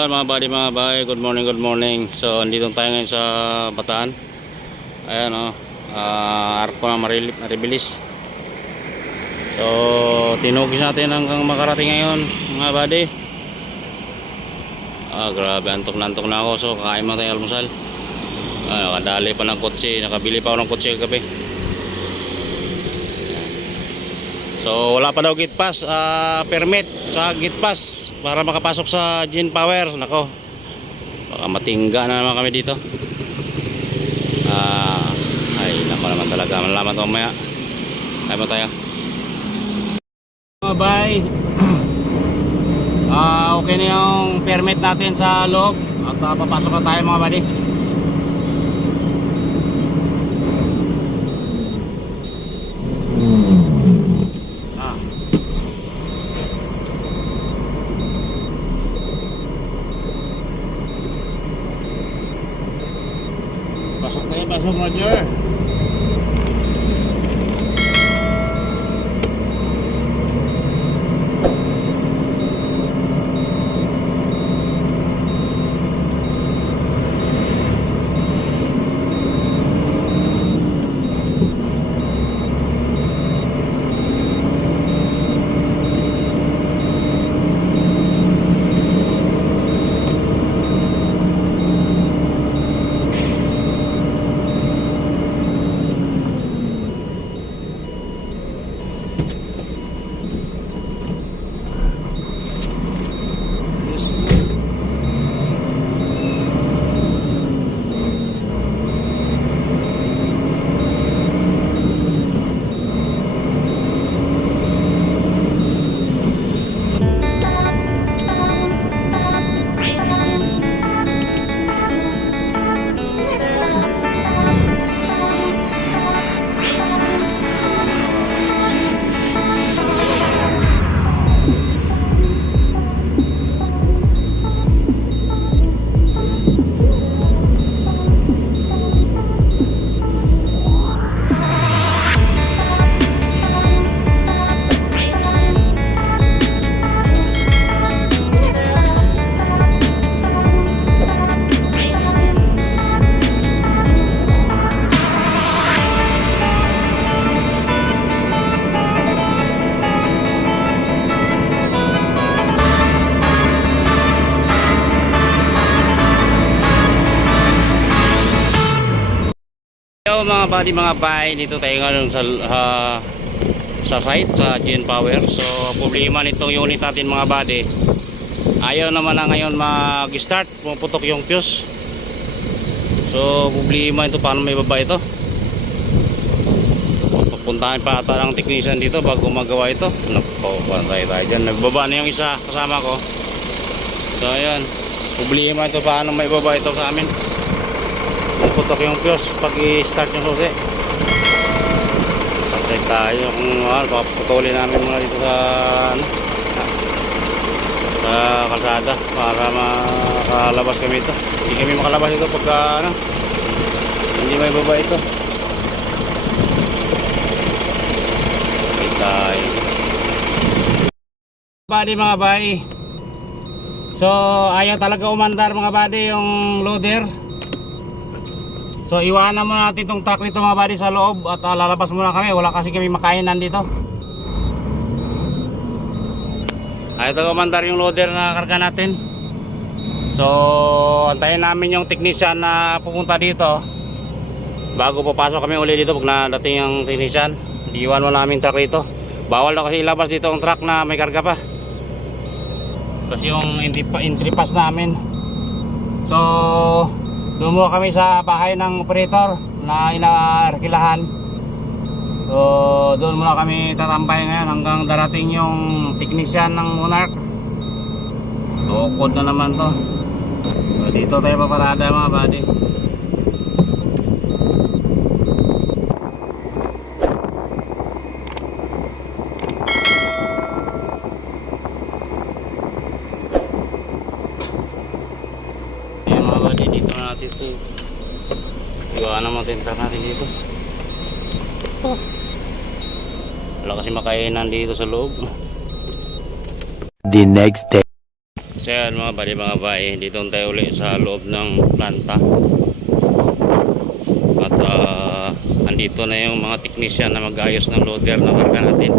Mga buddy, mga bay, good morning, good morning. So andito tayo ngayon sa Bataan. Ayan o, arko na maribilis. So tinugis natin hanggang makarating ngayon mga buddy. Grabe, antok na ako. So kakain mo tayong almusal. Nakadali pa ng kotse, nakabili pa ako ng kotse kagabi. So wala pa daw gate pass, permit sa gate pass para makapasok sa Gen Power. Nako, baka matingga na naman kami dito. Ay nako naman talaga, malaman ito mamaya. Kaya mo tayo mga bay. Okay na yung permit natin sa loob at papasok na tayo mga buddy. Pasok Roger. Hello mga buddy, mga bay, dito tayo ngayon sa site sa Gen Power. So problema nitong unit natin mga buddy, ayaw naman na ngayon mag-start, puputok yung fuse. So problema ito, paano may baba ito? Pupuntahan pa ata ng technician dito bago magawa ito. Naku, tayo dyan, nagbaba na yung isa kasama ko. So ayan, problema ito, paano may baba ito sa amin. Puputok yung fuse pag i-start yung susi. Patay tayo kung paputulin namin muna dito sa kalsada para makalabas kami ito. Hindi kami makalabas ito pagka hindi may baba ito. Patay tayo mga buddy. So ayaw talaga umandar mga buddy yung loader. So iwanan muna natin itong truck dito mga buddy sa loob at lalabas muna kami. Wala kasi kami makainan dito. Ayaw talaga umandar yung loader na karga natin. So antayin namin yung technician na pupunta dito bago papasok kami uli dito pag nadating yung technician. Iwan mo namin truck dito. Bawal na kasi ilabas dito ang truck na may karga pa kasi yung entry pass namin. So doon muna kami sa bahay ng operator na inaarkilahan. So doon muna kami tatambay ngayon hanggang darating yung technician ng Monarch. Tukod na naman to. So dito tayo paparada mga buddy. Dito natin ito. Iwanan natin natin dito. Wala kasi makainan dito sa loob. The next day. So Yan mga bali mga bay, dito tayo ulit sa loob ng planta. At andito na yung mga technician na mag-ayos ng loader na karga natin.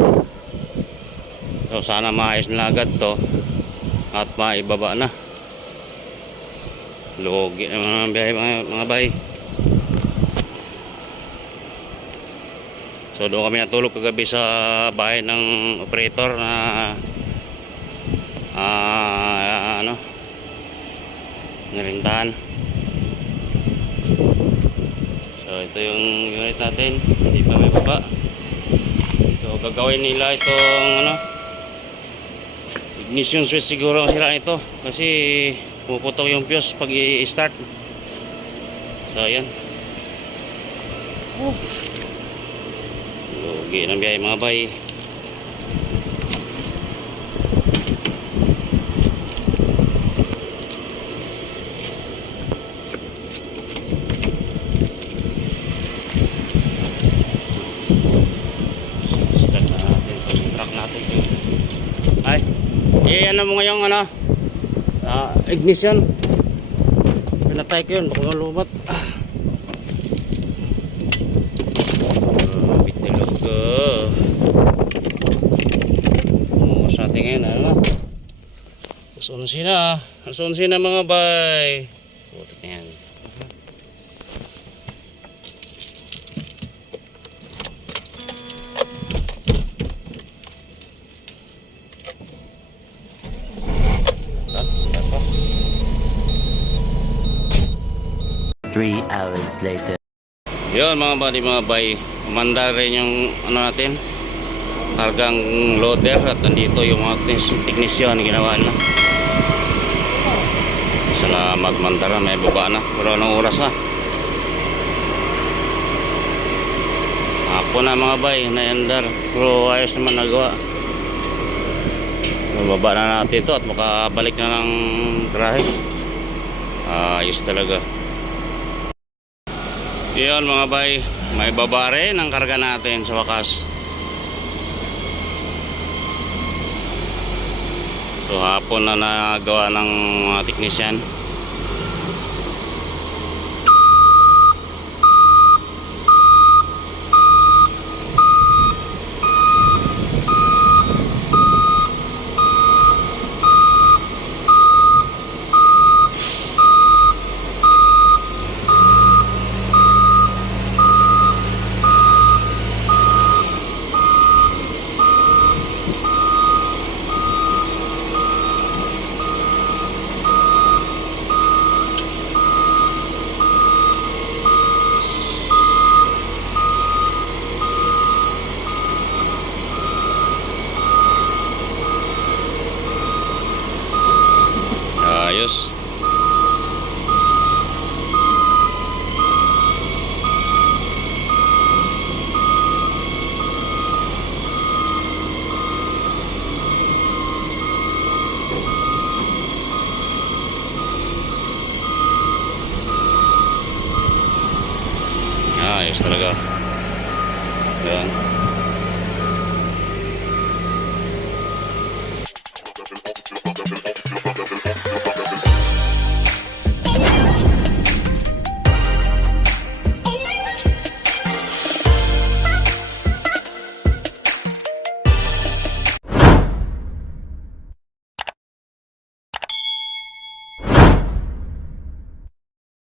So sana maayos na agad to at maibaba na. Logi na mga biyahe mga bay. So doon kami natulog kagabi sa bahay ng operator na narintahan. So ito yung unit natin, hindi pa may baba. So gagawin nila itong ignition switch siguro ang sira nito kasi puputok yung fuse pag i-start. So ayan. Lugi ng biyahe mga bay. Start na natin itong truck natin. Ay, ano mo ngayong ignition. Pinatay ko yun, baka lumat. Bitilog ko. Umuwas natin ngayon, Alas 11 na mga bay. Putik na yan. Three hours later. Yun mga bay, umanda rin yung natin, kargang loader, at nandito yung mga technician ginawa na. Salamat mandara, may baba na, pero anong oras na? Hapon na mga bay, naandar, pero ayos naman nagawa. Baba na natin ito at makabalik na ng garahe. Ayos talaga. Yun mga bay, may baba rin ang karga natin sa wakas. So hapon na nagawa ng mga technician. Ayos. Ayos talaga. Yan.